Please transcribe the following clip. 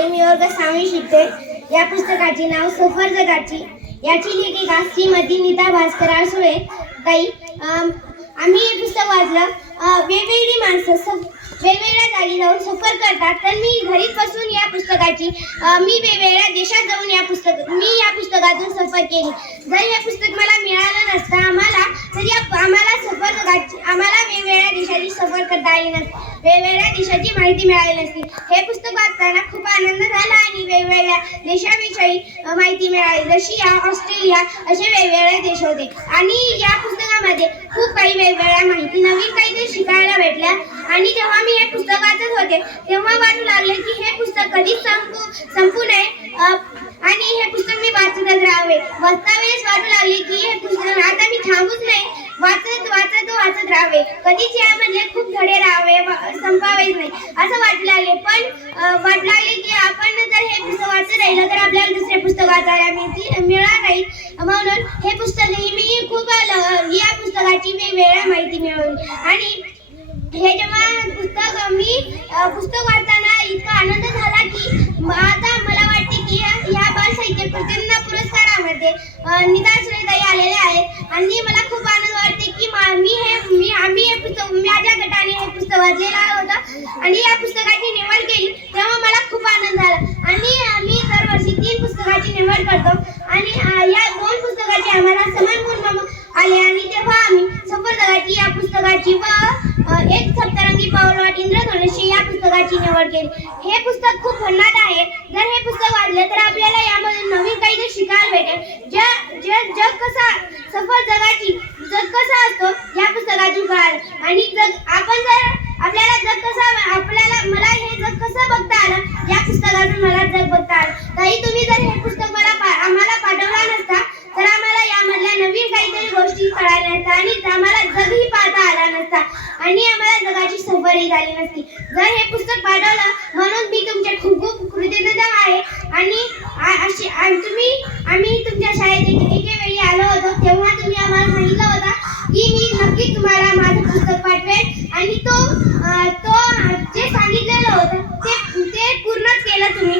शाळे मी वर्ग सहावी शिकते. या पुस्तकाचे नाव सफर जगाची. याची लेखिका श्रीमती नीता भास्कर आळसुळे ताई आम्ही हे पुस्तक वाचलं. वेगवेगळी माणसं सफ वेगवेगळ्या जागी जाऊन सफर करतात. तर मी घरीच बसून या पुस्तकाची मी वेगवेगळ्या देशात जाऊन या पुस्तक मी या पुस्तकातून सफर केली. जर हे पुस्तक मला मिळालं नसतं आम्हाला तर या आम्हाला सफर जगाची आम्हाला वेगवेगळ्या देशाची सफर करता आली नसती. वेगवेगळ्या देशाची माहिती मिळाली नसती. हे पुस्तक वाचताना आनंद झाला आणि वेगवेगळ्या देशाविषयी माहिती मिळाली. रशिया ऑस्ट्रेलिया असे वेगवेगळे देश होते. आणि या पुस्तकामध्ये खूप काही वेगवेगळ्या माहिती नवीन काहीतरी शिकायला भेटल्या. आणि जेव्हा मी हे पुस्तक वाचत होते तेव्हा वाटू लागले की हे पुस्तक कधीच संपू संपू नये. आणि हे पुस्तक मी वाचतच राहावे. वाचता वेळेस वाटू लागले की हे पुस्तक वाचत वाचत वाचत राहावे. कधीच म्हणजे खूप धडे राहावे वा- संपावेच नाही. असं वाटू लागले. पण वाट वाटू लागले की आपण जर हे पुस्तक वाचत राहिलं तर आपल्याला दुसरे पुस्तक वाचायला मिळतील मिळणार नाही म्हणून हे पुस्तकही मी खूप या पुस्तकाची वेगवेगळ्या माहिती मिळवली. आणि हे जेव्हा पुस्तक मी पुस्तक वाचताना इतका आनंद झाला की आता मला वाटते की या या बाल साहित्य प्रसन्न पुरस्कारामध्ये अ, निदा सुरेताई आलेल्या आहेत आणि मला खूप आनंद वाटते की मा- मी हे मी आम्ही हे पुस्तक माझ्या गटाने हे पुस्तक वाचलेलं होतं आणि या पुस्तकाची निवड केली तेव्हा मला खूप आनंद झाला. आणि आम्ही दरवर्षी तीन पुस्तकाची निवड करतो. आणि या दोन पुस्तकाची आम्हाला समान गुण आले. आणि तेव्हा आम्ही सफर या पुस्तकाची व एक सप्तरंगी पावलवाट इंद्रधनुष्य या पुस्तकाची निवड केली. हे पुस्तक खूप भन्नाट आहे. जर हे पुस्तक वाचलं तर आपल्याला यामध्ये नवीन काहीतरी शिकायला भेटेल. जग जग जग कसा सफर जगाची जग कसा असतो या पुस्तकातून कळाल आणि जग आपण जर आपल्याला जग कसं आपल्याला मला हे जग कसं बघता आलं? या पुस्तकातून मला जग बघता आलं. काही तुम्ही जर हे पुस्तक मला पा- आम्हाला पाठवला नसता तर आम्हाला यामधल्या नवीन काहीतरी गोष्टी कळाल्या नसत्या आणि आम्हाला जगही पाहता आला नसता आणि आम्हाला जगाची सफरही झाली नसती. जर हे पुस्तक पाठवलं म्हणून मी तुमचे खूप না তুমি